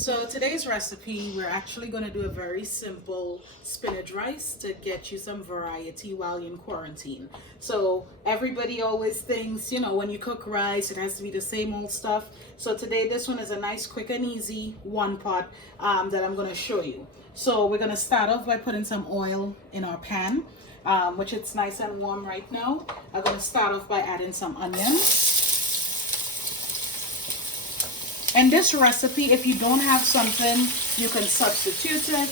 So today's recipe, we're actually going to do a very simple spinach rice to get you some variety while you're in quarantine. So everybody always thinks, when you cook rice, it has to be the same old stuff. So today this one is a nice, quick and easy one pot that I'm going to show you. So we're going to start off by putting some oil in our pan, which it's nice and warm right now. I'm going to start off by adding some onions. And this recipe, if you don't have something, you can substitute it.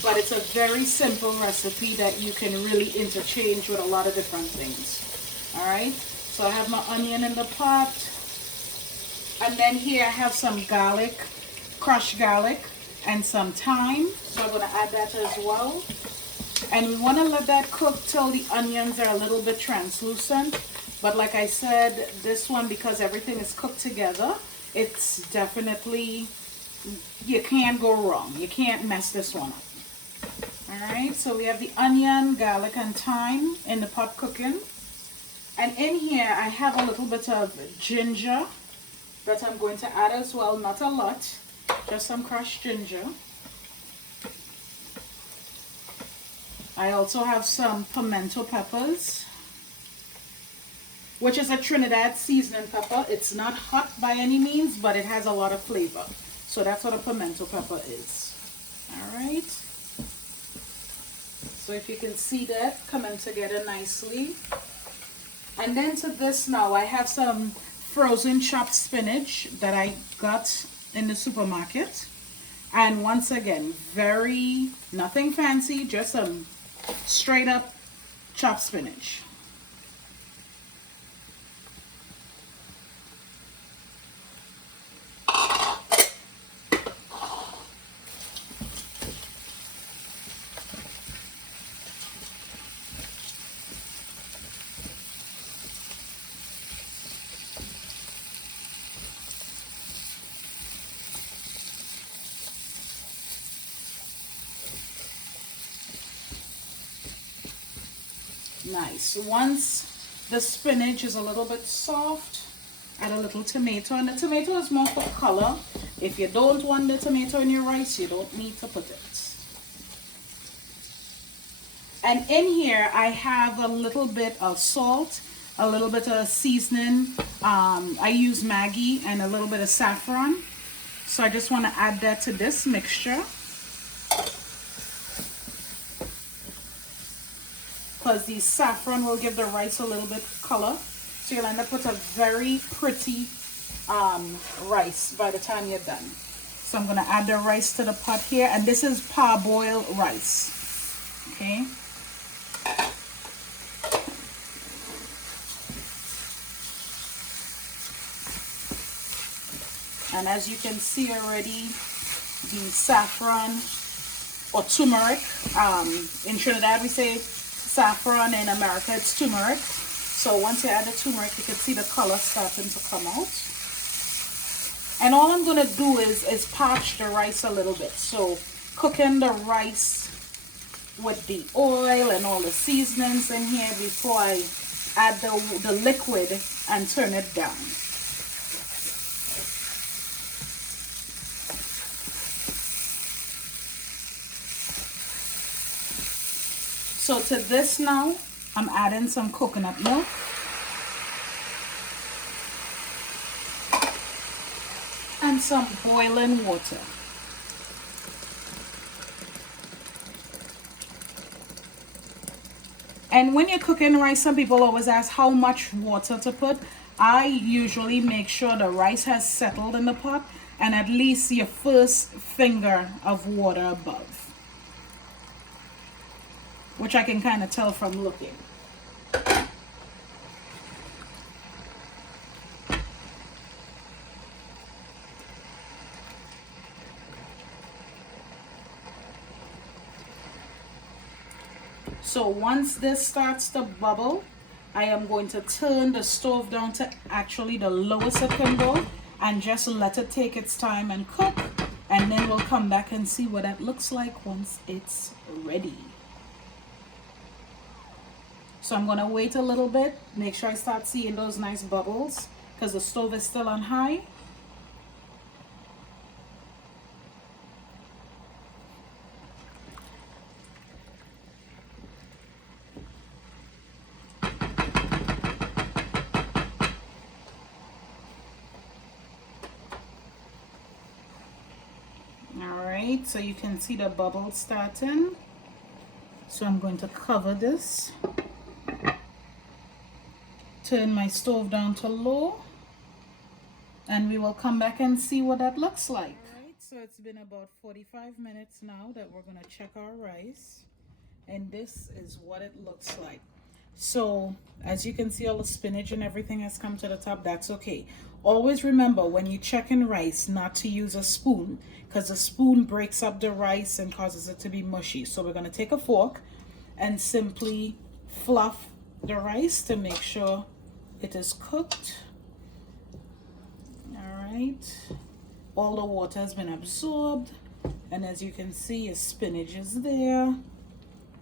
But it's a very simple recipe that you can really interchange with a lot of different things. All right. So I have my onion in the pot. And then here I have some garlic, crushed garlic, and some thyme. So I'm going to add that as well. And we want to let that cook till the onions are a little bit translucent. But like I said, this one, because everything is cooked together, it's definitely, you can't go wrong. You can't mess this one up. Alright, so we have the onion, garlic, and thyme in the pot cooking. And in here, I have a little bit of ginger that I'm going to add as well. Not a lot, just some crushed ginger. I also have some pimento peppers, which is a Trinidad seasoning pepper. It's not hot by any means, but it has a lot of flavor. So that's what a pimento pepper is. All right. So if you can see that coming together nicely. And then to this now, I have some frozen chopped spinach that I got in the supermarket. And once again, nothing fancy, just some straight up chopped spinach. Nice. Once the spinach is a little bit soft, add a little tomato. And the tomato is more for color. If you don't want the tomato in your rice, you don't need to put it. And in here, I have a little bit of salt, a little bit of seasoning. I use Maggie and a little bit of saffron. So I just want to add that to this mixture, because the saffron will give the rice a little bit color. So you'll end up with a very pretty rice by the time you're done. So I'm going to add the rice to the pot here, and this is parboil rice. Okay. And as you can see already, the saffron or turmeric, in Trinidad we say saffron, in America it's turmeric. So once you add the turmeric, you can see the color starting to come out. And all I'm going to do is parch the rice a little bit. So cooking the rice with the oil and all the seasonings in here before I add the liquid and turn it down. So to this now, I'm adding some coconut milk. And some boiling water. And when you're cooking rice, some people always ask how much water to put. I usually make sure the rice has settled in the pot and at least your first finger of water above, which I can kind of tell from looking. So once this starts to bubble, I am going to turn the stove down to actually the lowest it can go and just let it take its time and cook, and then we'll come back and see what that looks like once it's ready. So I'm going to wait a little bit, make sure I start seeing those nice bubbles because the stove is still on high. right, so you can see the bubbles starting. So I'm going to cover this, turn my stove down to low, and we will come back and see what that looks like. All right, so it's been about 45 minutes now that we're going to check our rice, and this is what it looks like. So as you can see, all the spinach and everything has come to the top. That's okay. Always remember when you check in rice not to use a spoon, because the spoon breaks up the rice and causes it to be mushy. So we're going to take a fork and simply fluff the rice to make sure it is cooked. All right, all the water has been absorbed, and as you can see, your spinach is there.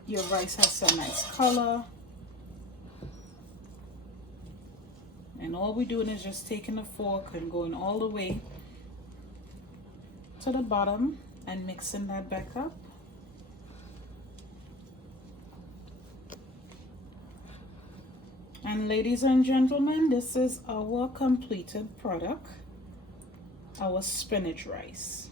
Your rice has some nice color. And all we're doing is just taking a fork and going all the way to the bottom and mixing that back up. And ladies and gentlemen, this is our completed product, our spinach rice.